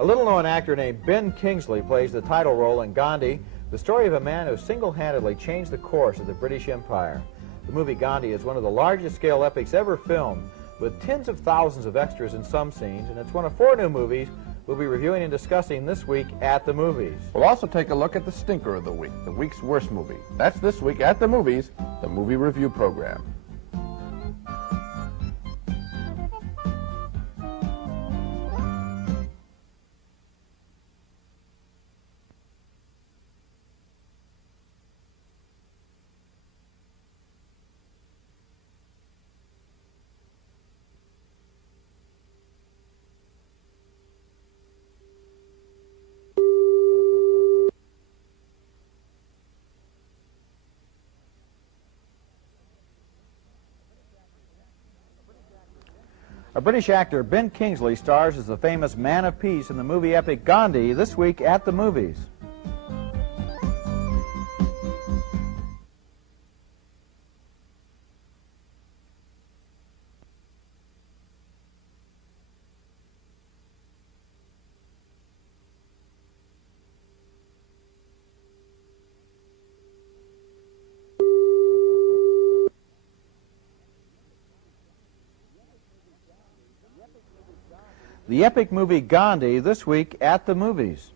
A little-known actor named Ben Kingsley plays the title role in Gandhi, the story of a man who single-handedly changed the course of the British Empire. The movie Gandhi is one of the largest-scale epics ever filmed, with tens of thousands of extras in some scenes, and it's one of 4 new movies we'll be reviewing and discussing this week at the movies. We'll also take a look at the stinker of the week, the week's worst movie. That's this week at the movies, the movie review program. A British actor, Ben Kingsley, stars as the famous Man of Peace in the movie epic Gandhi this week at the movies. The epic movie Gandhi this week at the movies.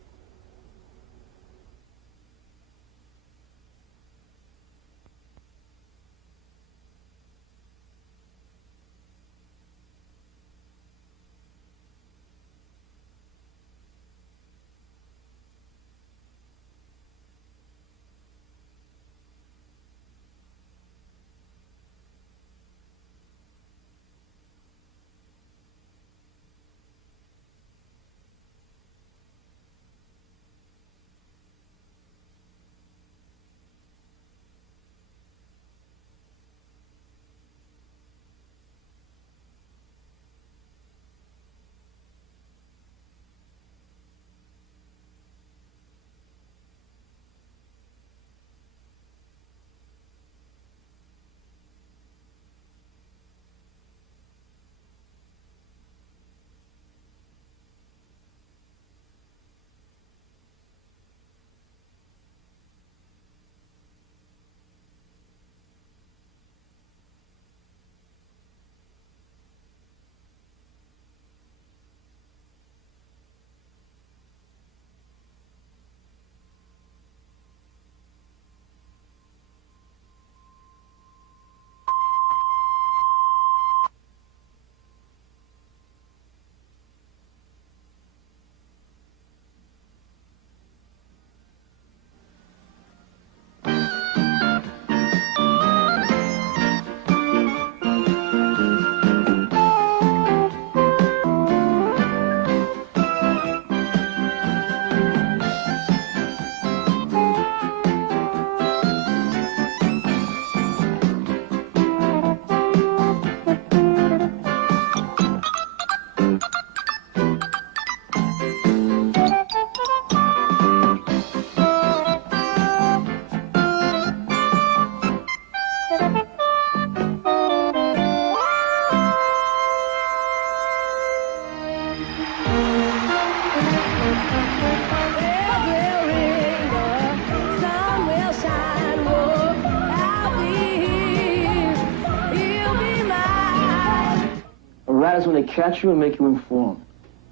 When they catch you and make you inform.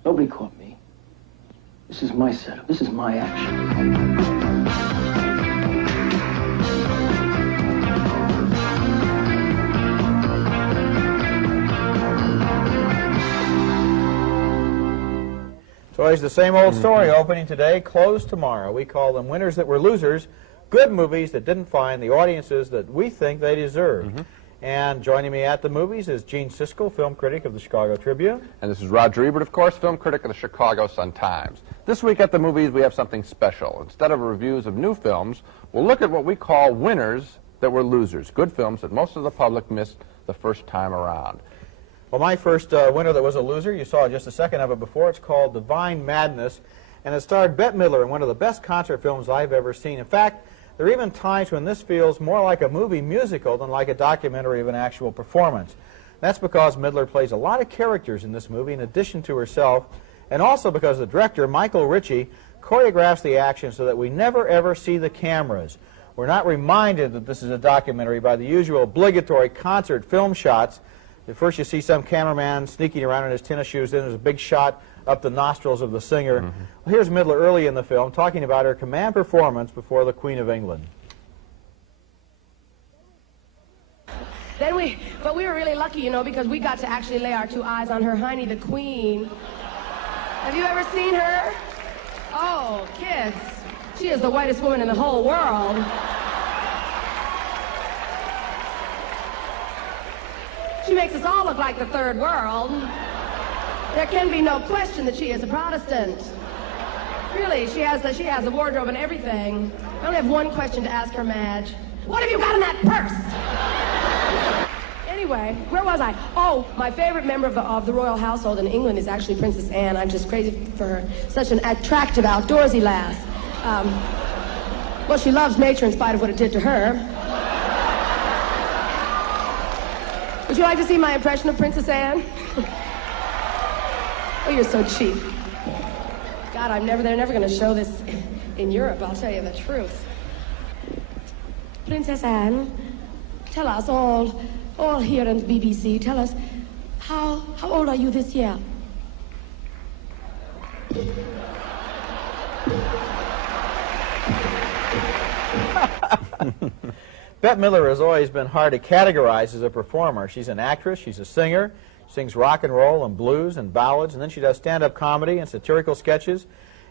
Nobody caught me. This is my setup. This is my action. It's always the same old story. Opening today, closed tomorrow. We call them winners that were losers, good movies that didn't find the audiences that we think they deserved. And joining me at the movies is Gene Siskel, film critic of the Chicago Tribune. And this is Roger Ebert, of course, film critic of the Chicago Sun-Times. This week at the movies, we have something special. Instead of reviews of new films, we'll look at what we call winners that were losers, good films that most of the public missed the first time around. Well, my first winner that was a loser, you saw just a second of it before. It's called Divine Madness, and it starred Bette Midler in one of the best concert films I've ever seen. In fact, there are even times when this feels more like a movie musical than like a documentary of an actual performance. That's because Midler plays a lot of characters in this movie in addition to herself, and also because the director, Michael Ritchie, choreographs the action so that we never ever see the cameras. We're not reminded that this is a documentary by the usual obligatory concert film shots. At first you see some cameraman sneaking around in his tennis shoes, then there's a big shot up the nostrils of the singer. Well, here's Midler early in the film talking about her command performance before the Queen of England. But we were really lucky, you know, because we got to actually lay our two eyes on her hiney, the Queen. Have you ever seen her? Oh, kids, she is the whitest woman in the whole world. She makes us all look like the third world. There can be no question that she is a Protestant. Really, she has a wardrobe and everything. I only have one question to ask her, Madge. What have you got in that purse? Anyway, where was I? Oh, my favorite member of the royal household in England is actually Princess Anne. I'm just crazy for her. Such an attractive, outdoorsy lass. Well, she loves nature in spite of what it did to her. Would you like to see my impression of Princess Anne? Oh, you're so cheap. God, they're never going to show this in Europe, I'll tell you the truth. Princess Anne, tell us all here in the BBC, tell us, how old are you this year? Bette Midler has always been hard to categorize as a performer. She's an actress, she's a singer, sings rock and roll and blues and ballads, and then she does stand-up comedy and satirical sketches,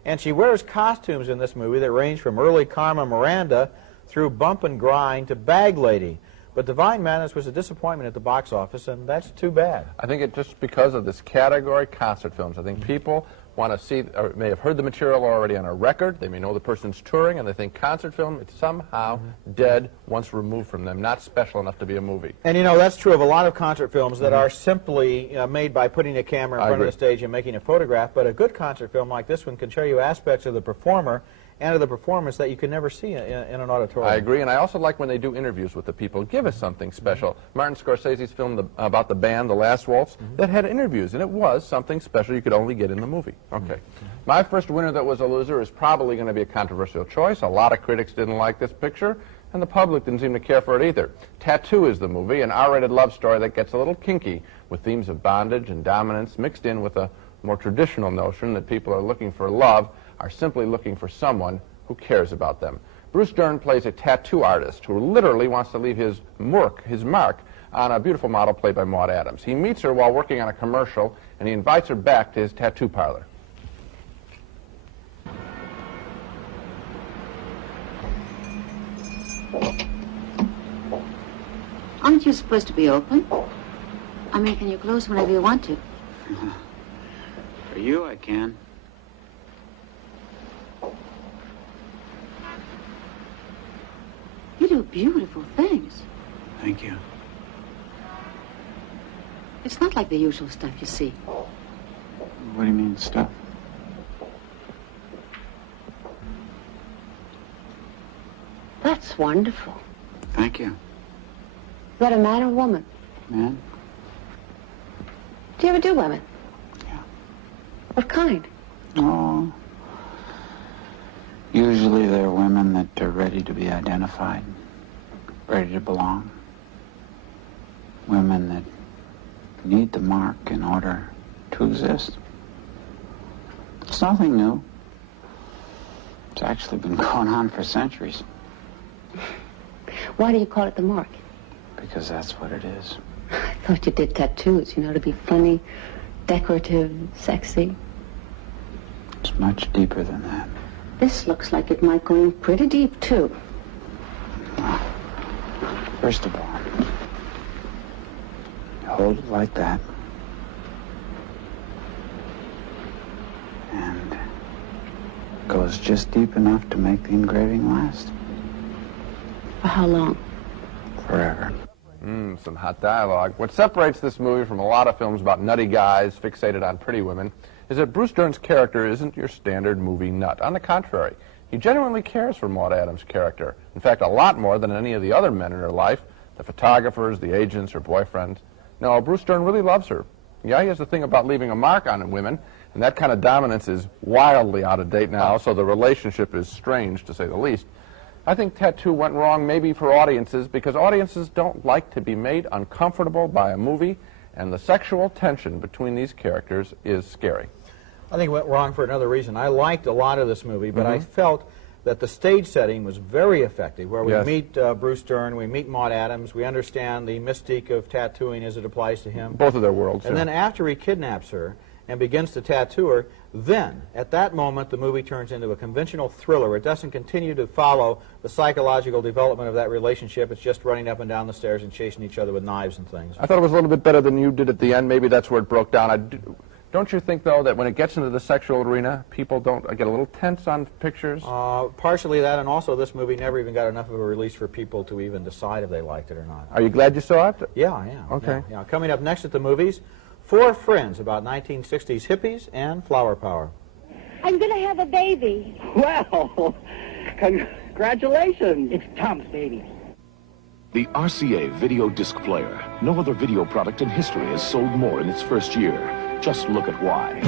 and she wears costumes in this movie that range from early Carmen Miranda through Bump and Grind to Bag Lady. But Divine Madness was a disappointment at the box office, and that's too bad. I think it's just because of this category, concert films. I think people want to see, or may have heard the material already on a record, they may know the person's touring, and they think concert film is somehow dead once removed from them, not special enough to be a movie. And you know, that's true of a lot of concert films that are simply made by putting a camera in front of the stage and making a photograph, but a good concert film like this one can show you aspects of the performer and of the performance that you can never see in an auditorium. I agree, and I also like when they do interviews with the people. Give us something special. Martin Scorsese's film about the band, The Last Waltz, that had interviews, and it was something special you could only get in the movie. Okay. My first winner that was a loser is probably going to be a controversial choice. A lot of critics didn't like this picture, and the public didn't seem to care for it either. Tattoo is the movie, an R-rated love story that gets a little kinky, with themes of bondage and dominance mixed in with a more traditional notion that people are looking for love, are simply looking for someone who cares about them. Bruce Dern plays a tattoo artist who literally wants to leave his mark on a beautiful model played by Maude Adams. He meets her while working on a commercial, and he invites her back to his tattoo parlor. Aren't you supposed to be open? I mean, can you close whenever you want to? For you, I can. You do beautiful things. Thank you. It's not like the usual stuff you see. What do you mean, stuff? That's wonderful. Thank you. You got a man or a woman? Man? Do you ever do women? Yeah. What kind? Oh. Usually they're women that are ready to be identified, ready to belong. Women that need the mark in order to exist. It's nothing new. It's actually been going on for centuries. Why do you call it the mark? Because that's what it is. I thought you did tattoos, you know, to be funny, decorative, sexy. It's much deeper than that. This looks like it might go in pretty deep, too. Well, first of all, you hold it like that. And it goes just deep enough to make the engraving last. For how long? Forever. Some hot dialogue. What separates this movie from a lot of films about nutty guys fixated on pretty women is that Bruce Dern's character isn't your standard movie nut. On the contrary, he genuinely cares for Maude Adams' character. In fact, a lot more than any of the other men in her life, the photographers, the agents, her boyfriends. No, Bruce Dern really loves her. Yeah, he has a thing about leaving a mark on women, And that kind of dominance is wildly out of date now, so the relationship is strange, to say the least. I think Tattoo went wrong maybe for audiences, because audiences don't like to be made uncomfortable by a movie, and the sexual tension between these characters is scary. I think it went wrong for another reason. I liked a lot of this movie, but I felt that the stage setting was very effective, where we meet Bruce Dern, we meet Maude Adams, we understand the mystique of tattooing as it applies to him. Both of their worlds. And then after he kidnaps her and begins to tattoo her, then, at that moment, the movie turns into a conventional thriller. It doesn't continue to follow the psychological development of that relationship. It's just running up and down the stairs and chasing each other with knives and things. I thought it was a little bit better than you did at the end. Maybe that's where it broke down. Don't you think, though, that when it gets into the sexual arena, people don't get a little tense on pictures? Partially that, and also this movie never even got enough of a release for people to even decide if they liked it or not. Are you glad you saw it? Yeah, I am. Okay. Yeah. Coming up next at the movies, 4 Friends about 1960s hippies and flower power. I'm going to have a baby. Well, congratulations. It's Tom's baby. The RCA video disc player. No other video product in history has sold more in its first year. Just look at why.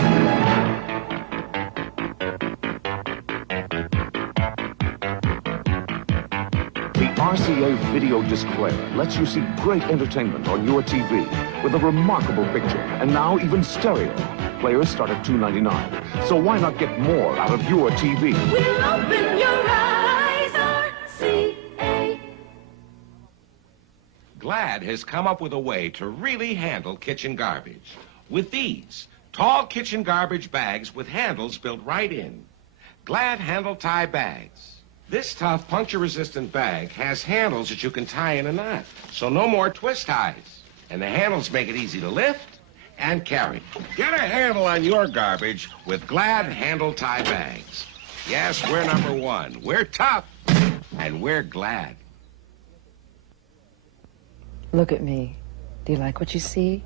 The RCA video disc player lets you see great entertainment on your TV with a remarkable picture, and now even stereo. Players start at $2.99. So why not get more out of your TV? We'll open your eyes, RCA. Glad has come up with a way to really handle kitchen garbage. With these tall kitchen garbage bags with handles built right in. Glad handle tie bags. This tough puncture-resistant bag has handles that you can tie in a knot, so no more twist ties. And the handles make it easy to lift and carry. Get a handle on your garbage with Glad handle tie bags. Yes, we're #1. We're tough, and we're glad. Look at me. Do you like what you see?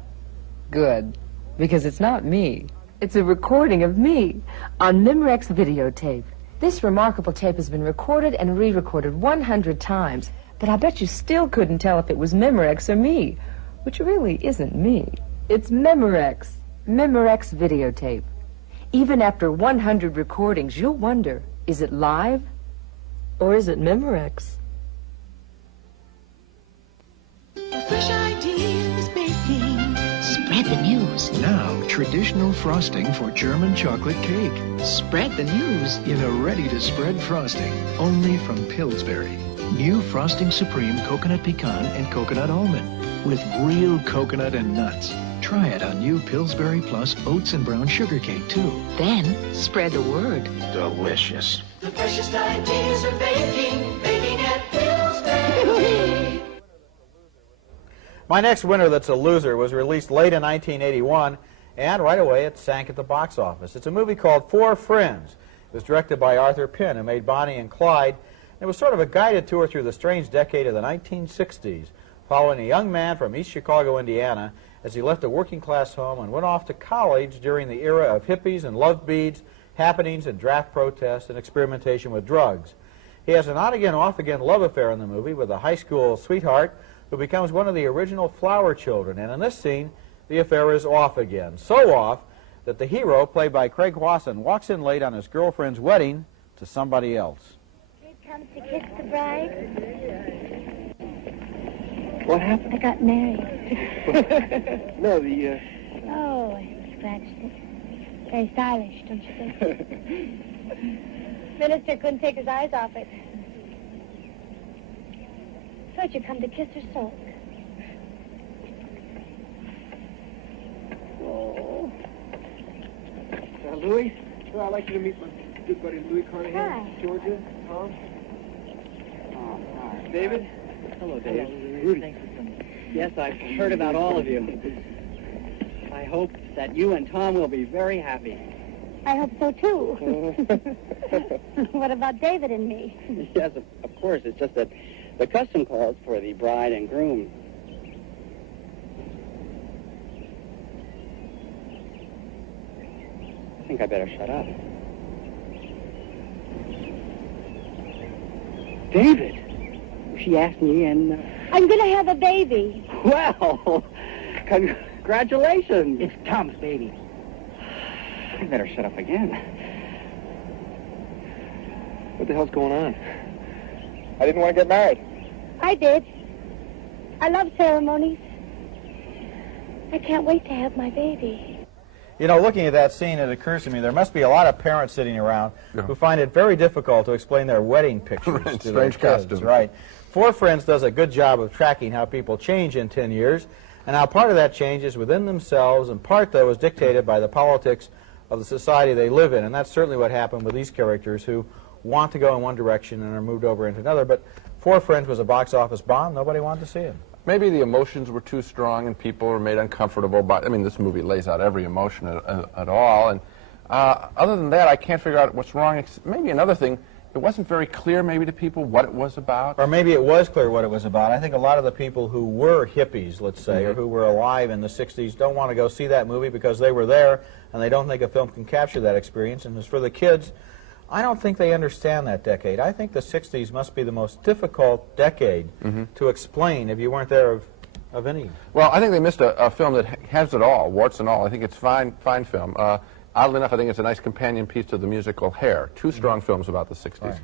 Good. Because it's not me. It's a recording of me on Memorex videotape. This remarkable tape has been recorded and re-recorded 100 times, but I bet you still couldn't tell if it was Memorex or me, which really isn't me. It's Memorex. Memorex videotape. Even after 100 recordings, you'll wonder, is it live or is it Memorex? Fresh ideas baking. Spread the news. Now, traditional frosting for German chocolate cake. Spread the news. In a ready-to-spread frosting, only from Pillsbury. New Frosting Supreme Coconut Pecan and Coconut Almond with real coconut and nuts. Try it on new Pillsbury Plus Oats and Brown Sugar Cake, too. Then, spread the word. Delicious. The freshest ideas are baking at Pillsbury. My next winner that's a loser was released late in 1981, and right away it sank at the box office. It's a movie called 4 Friends. It was directed by Arthur Penn, who made Bonnie and Clyde. It was sort of a guided tour through the strange decade of the 1960s, following a young man from East Chicago, Indiana, as he left a working-class home and went off to college during the era of hippies and love beads, happenings and draft protests and experimentation with drugs. He has an on-again, off-again love affair in the movie with a high school sweetheart who becomes one of the original Flower Children. And in this scene, the affair is off again. So off that the hero, played by Craig Wasson, walks in late on his girlfriend's wedding to somebody else. Here comes to kiss the bride. What happened? I got married. No, the, Oh, I scratched it. Very stylish, don't you think? Minister couldn't take his eyes off it. Thought you'd come to kiss her so. Oh. Louis, well, I'd like you to meet my good buddy Louis Carnahan. Hi. Georgia, Tom. Oh, hi. David? Hello, David. Hello, Rudy. Thanks for coming. Yes, I've heard about all of you. I hope that you and Tom will be very happy. I hope so, too. What about David and me? Yes, of course. It's just that the custom calls for the bride and groom. I think I better shut up. David! She asked me, and... I'm going to have a baby. Well, congratulations. It's Tom's baby. I better shut up again. What the hell's going on? I didn't want to get married. I did. I love ceremonies. I can't wait to have my baby. You know, looking at that scene, it occurs to me there must be a lot of parents sitting around who find it very difficult to explain their wedding pictures to their Strange kids. costumes. Right. Four Friends does a good job of tracking how people change in 10 years, and how part of that change is within themselves, and part, though, is dictated by the politics of the society they live in. And that's certainly what happened with these characters who want to go in one direction and are moved over into another. But Four Friends was a box office bomb. Nobody wanted to see it. Maybe the emotions were too strong and people were made uncomfortable by, I mean, this movie lays out every emotion at all. And other than that, I can't figure out what's wrong. Maybe another thing, it wasn't very clear maybe to people what it was about. Or maybe it was clear what it was about. I think a lot of the people who were hippies, let's say, or who were alive in the 60s don't want to go see that movie because they were there and they don't think a film can capture that experience. And as for the kids, I don't think they understand that decade. I think the 60s must be the most difficult decade to explain if you weren't there of any. Well, I think they missed a film that has it all, warts and all. I think it's fine film. Oddly enough, I think it's a nice companion piece to the musical Hair. Two strong films about the 60s. Right.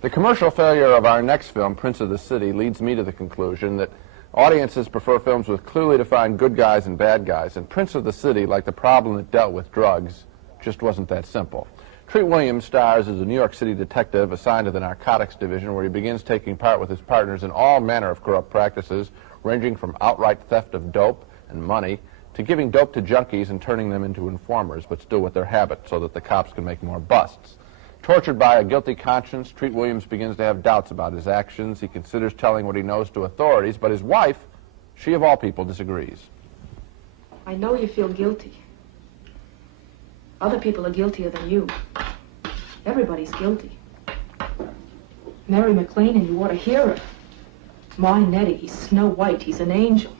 The commercial failure of our next film, Prince of the City, leads me to the conclusion that audiences prefer films with clearly defined good guys and bad guys, and Prince of the City, like the problem that dealt with drugs, just wasn't that simple. Treat Williams stars as a New York City detective assigned to the narcotics division, where he begins taking part with his partners in all manner of corrupt practices, ranging from outright theft of dope and money to giving dope to junkies and turning them into informers, but still with their habit so that the cops can make more busts. Tortured by a guilty conscience, Treat Williams begins to have doubts about his actions. He considers telling what he knows to authorities, but his wife, she of all people, disagrees. I know you feel guilty. Other people are guiltier than you. Everybody's guilty. Mary McLean, and you ought to hear her. My Nettie, he's Snow White, he's an angel.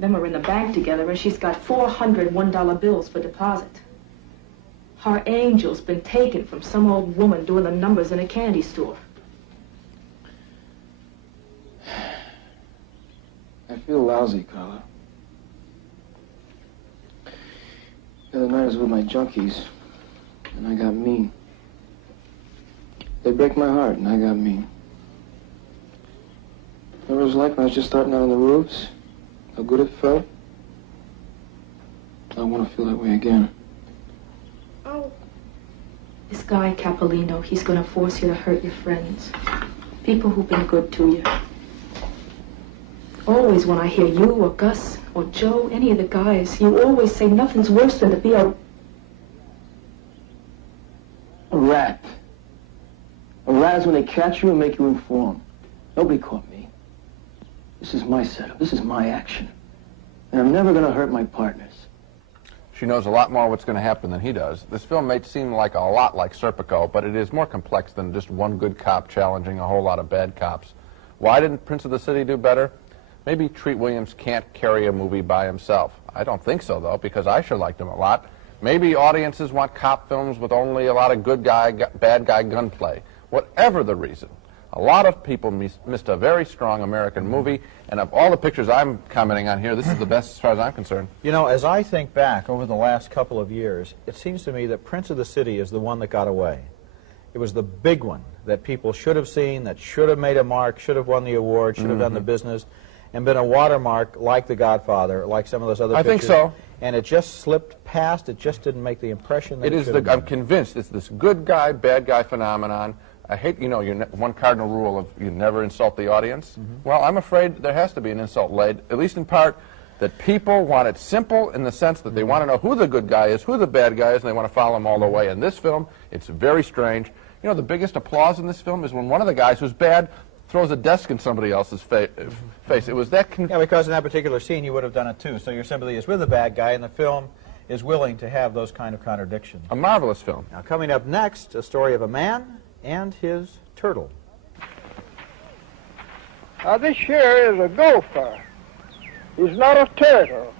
Then we're in the bank together, and she's got 400 $1 bills for deposit. Her angel's been taken from some old woman doing the numbers in a candy store. I feel lousy, Carla. The other night I was with my junkies, and I got mean. They break my heart, and I got mean. Remember what it was like when I was just starting out on the roofs? How good it felt? I want to feel that way again. Oh. This guy, Capolino, he's gonna force you to hurt your friends. People who've been good to you. Always when I hear you or Gus or Joe, any of the guys, you always say nothing's worse than to be a rat. A rat is when they catch you and make you inform. Nobody caught me. This is my setup. This is my action. And I'm never going to hurt my partners. She knows a lot more what's going to happen than he does. This film may seem like a lot like Serpico, but it is more complex than just one good cop challenging a whole lot of bad cops. Why didn't Prince of the City do better? Maybe Treat Williams can't carry a movie by himself. I don't think so, though, because I sure liked him a lot. Maybe audiences want cop films with only a lot of good guy, bad guy gunplay. Whatever the reason, a lot of people missed a very strong American movie, and of all the pictures I'm commenting on here, this is the best as far as I'm concerned. You know, as I think back over the last couple of years, it seems to me that Prince of the City is the one that got away. It was the big one that people should have seen, that should have made a mark, should have won the award, should have done the business, and been a watermark like The Godfather, like some of those other pictures. I think so. And it just slipped past. It just didn't make the impression that it should have. I'm convinced it's this good guy, bad guy phenomenon. I hate, you know, your one cardinal rule of you never insult the audience. Well, I'm afraid there has to be an insult laid, at least in part, that people want it simple in the sense that they want to know who the good guy is, who the bad guy is, and they want to follow him all the way. In this film, it's very strange. You know, the biggest applause in this film is when one of the guys who's bad throws a desk in somebody else's face. It was that... Yeah, because in that particular scene you would have done it too. So your sympathy is with the bad guy, and the film is willing to have those kind of contradictions. A marvelous film. Now, coming up next, a story of a man and his turtle. This here is a gopher. He's not a turtle.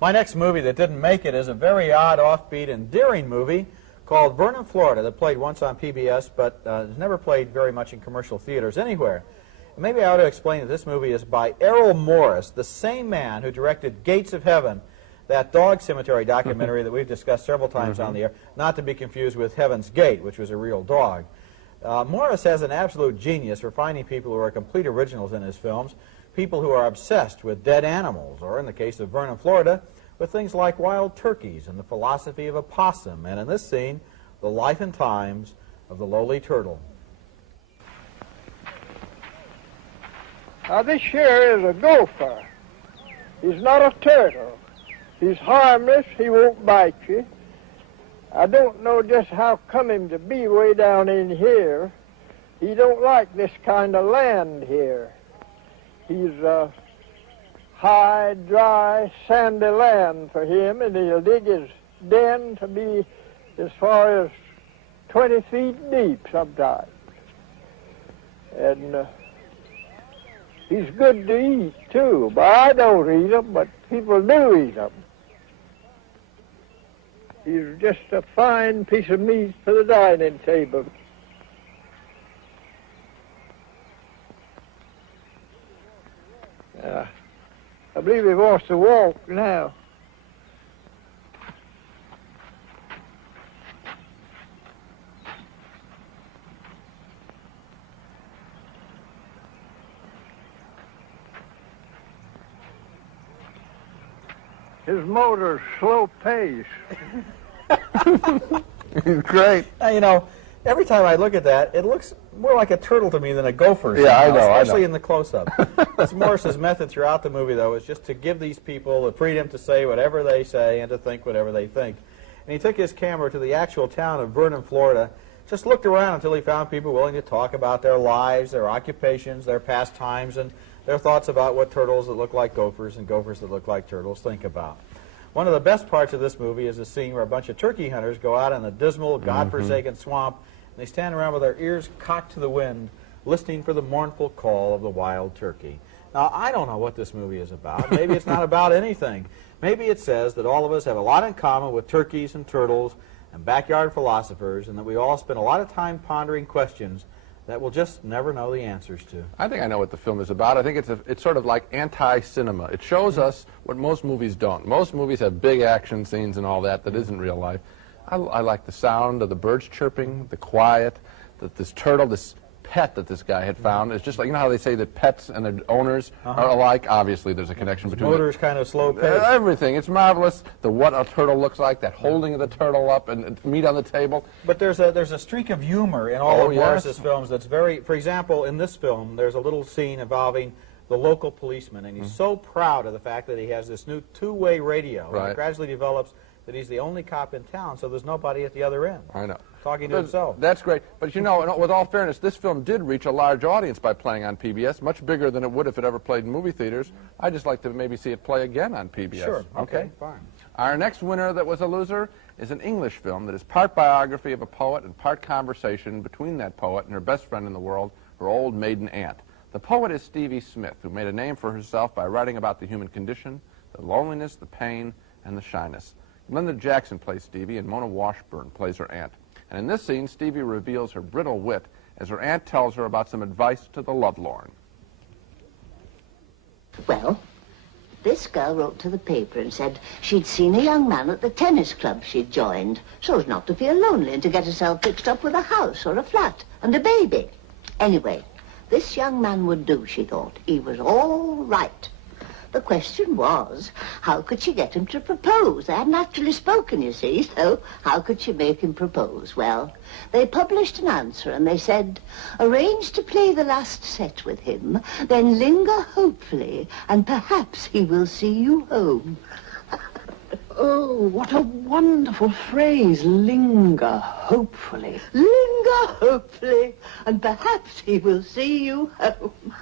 My next movie that didn't make it is a very odd, offbeat, endearing movie called Vernon, Florida, that played once on PBS, but has never played very much in commercial theaters anywhere. And maybe I ought to explain that this movie is by Errol Morris, the same man who directed Gates of Heaven, that dog cemetery documentary that we've discussed several times on the air, not to be confused with Heaven's Gate, which was a real dog. Morris has an absolute genius for finding people who are complete originals in his films, people who are obsessed with dead animals, or in the case of Vernon, Florida, with things like wild turkeys and the philosophy of a possum, and in this scene, the life and times of the lowly turtle. Now this here is a gopher. He's not a turtle. He's harmless, he won't bite you. I don't know just how come him to be way down in here. He don't like this kind of land here. He's high, dry, sandy land for him, and he'll dig his den to be as far as 20 feet deep sometimes. And he's good to eat, too. But I don't eat him, but people do eat him. He's just a fine piece of meat for the dining table. I believe he wants to walk now. His motor's slow pace. Great. You know, every time I look at that, it looks more like a turtle to me than a gopher. Yeah, I somehow, know, especially in the close-up. That's Morris's method throughout the movie, though, is just to give these people the freedom to say whatever they say and to think whatever they think. And he took his camera to the actual town of Vernon, Florida, just looked around until he found people willing to talk about their lives, their occupations, their pastimes, and their thoughts about what turtles that look like gophers and gophers that look like turtles think about. One of the best parts of this movie is the scene where a bunch of turkey hunters go out in the dismal, godforsaken swamp, and they stand around with their ears cocked to the wind, listening for the mournful call of the wild turkey. Now, I don't know what this movie is about. Maybe it's not about anything. Maybe it says that all of us have a lot in common with turkeys and turtles and backyard philosophers, and that we all spend a lot of time pondering questions that we'll just never know the answers to. I think I know what the film is about. I think it's sort of like anti-cinema. It shows us what most movies don't. Most movies have big action scenes and all that isn't real life. I like the sound of the birds chirping, the quiet, that this turtle, this pet that this guy had found. It's just like, you know how they say that pets and their owners are alike? Obviously, there's a connection between motor's kind of slow pace. Everything. It's marvelous. What a turtle looks like, that holding of the turtle up and meat on the table. But there's a streak of humor in all of Morris's films that's very, for example, in this film, there's a little scene involving the local policeman, and he's so proud of the fact that he has this new two-way radio. Right. And it gradually develops that he's the only cop in town, so there's nobody at the other end. I know. Talking to himself. That's great. But you know, with all fairness, this film did reach a large audience by playing on PBS, much bigger than it would if it ever played in movie theaters. I'd just like to maybe see it play again on PBS. Sure. Okay, fine. Our next winner that was a loser is an English film that is part biography of a poet and part conversation between that poet and her best friend in the world, her old maiden aunt. The poet is Stevie Smith, who made a name for herself by writing about the human condition, the loneliness, the pain, and the shyness. Linda Jackson plays Stevie, and Mona Washburn plays her aunt. And in this scene, Stevie reveals her brittle wit as her aunt tells her about some advice to the lovelorn. Well, this girl wrote to the paper and said she'd seen a young man at the tennis club she'd joined, so as not to feel lonely and to get herself fixed up with a house or a flat and a baby. Anyway, this young man would do, she thought. He was all right. The question was, how could she get him to propose? They hadn't actually spoken, you see, so how could she make him propose? Well, they published an answer, and they said, arrange to play the last set with him, then linger hopefully, and perhaps he will see you home. Oh, what a wonderful phrase, linger hopefully. Linger hopefully, and perhaps he will see you home.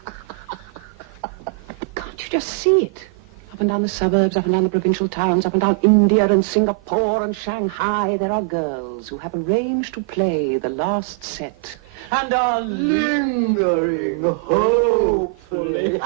Can't you just see it? Up and down the suburbs, up and down the provincial towns, up and down India and Singapore and Shanghai, there are girls who have arranged to play the last set and are lingering hopefully.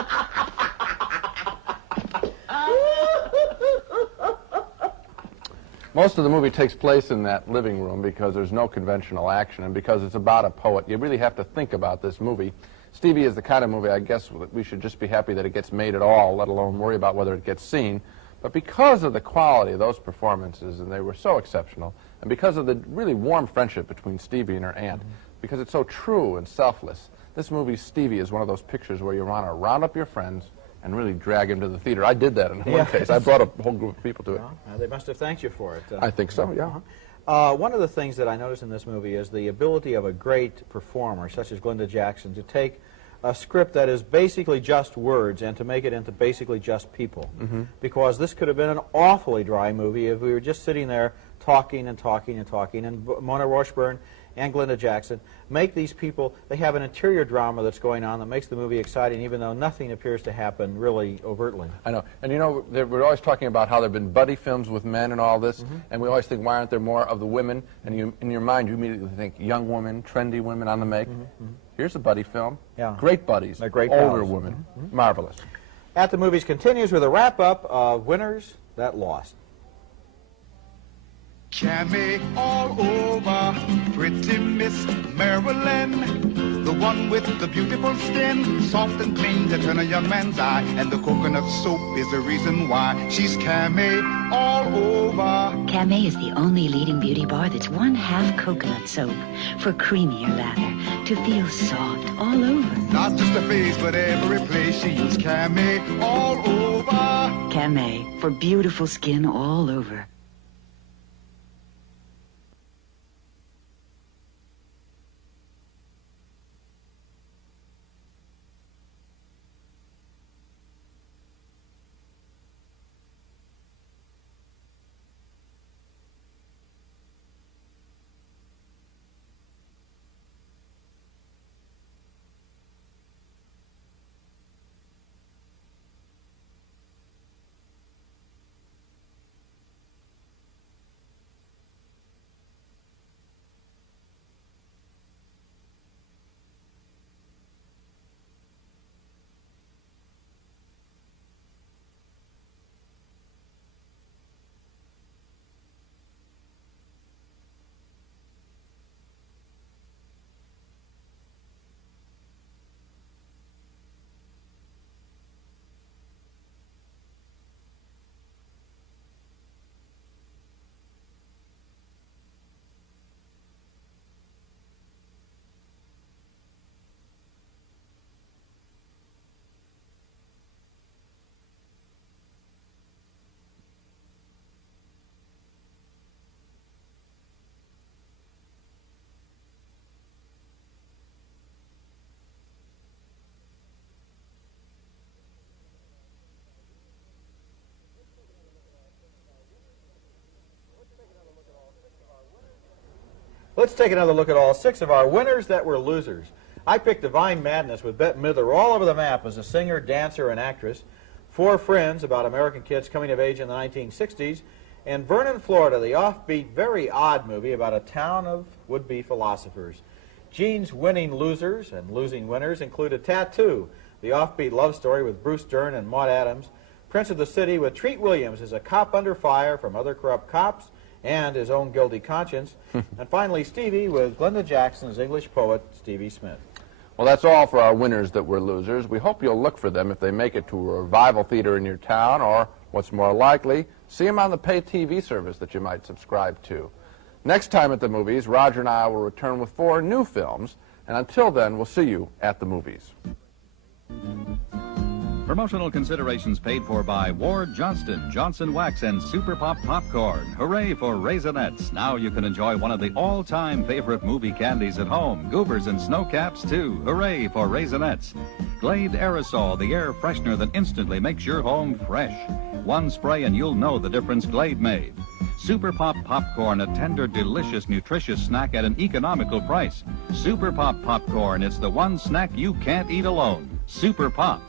Most of the movie takes place in that living room because there's no conventional action, and because it's about a poet. You really have to think about this movie. Stevie is the kind of movie, I guess, we should just be happy that it gets made at all, let alone worry about whether it gets seen. But because of the quality of those performances, and they were so exceptional, and because of the really warm friendship between Stevie and her aunt, because it's so true and selfless, this movie, Stevie, is one of those pictures where you want to round up your friends and really drag him to the theater. I did that in one case. I brought a whole group of people to it. Well, they must have thanked you for it. I think so, yeah. One of the things that I noticed in this movie is the ability of a great performer, such as Glenda Jackson, to take a script that is basically just words and to make it into basically just people. Because this could have been an awfully dry movie if we were just sitting there talking and talking and talking. And Mona Washburn and Glenda Jackson make these people, they have an interior drama that's going on that makes the movie exciting, even though nothing appears to happen really overtly. I know. And you know, we're always talking about how there have been buddy films with men and all this, and we always think, why aren't there more of the women? And you, in your mind, you immediately think young women, trendy women on the make. Here's a buddy film. Yeah. Great buddies. They're great older pals. women. Marvelous. At the Movies continues with a wrap-up of Winners That Lost. Cammy all over, pretty Miss Marilyn, the one with the beautiful skin, soft and clean to turn a young man's eye, and the coconut soap is the reason why she's Cammy all over. Camay is the only leading beauty bar that's 1/2 coconut soap for creamier lather, to feel soft all over. Not just the face, but every place she used Cammy all over. Camay, for beautiful skin all over. Let's take another look at all 6 of our winners that were losers. I picked Divine Madness with Bette Midler all over the map as a singer, dancer, and actress. 4 Friends, about American kids coming of age in the 1960s. And Vernon, Florida, the offbeat, very odd movie about a town of would-be philosophers. Gene's winning losers and losing winners included Tattoo, the offbeat love story with Bruce Dern and Maude Adams. Prince of the City with Treat Williams as a cop under fire from other corrupt cops and his own guilty conscience. And finally, Stevie with Glenda Jackson's English poet, Stevie Smith. Well, that's all for our winners that were losers. We hope you'll look for them if they make it to a revival theater in your town, or, what's more likely, see them on the pay TV service that you might subscribe to. Next time at the movies, Roger and I will return with 4 new films, and until then, we'll see you at the movies. Promotional considerations paid for by Ward Johnston, Johnson Wax, and Super Pop Popcorn. Hooray for Raisinets. Now you can enjoy one of the all-time favorite movie candies at home. Goobers and Snow Caps, too. Hooray for Raisinets. Glade Aerosol, the air freshener that instantly makes your home fresh. One spray and you'll know the difference Glade made. Super Pop Popcorn, a tender, delicious, nutritious snack at an economical price. Super Pop Popcorn, it's the one snack you can't eat alone. Super Pop.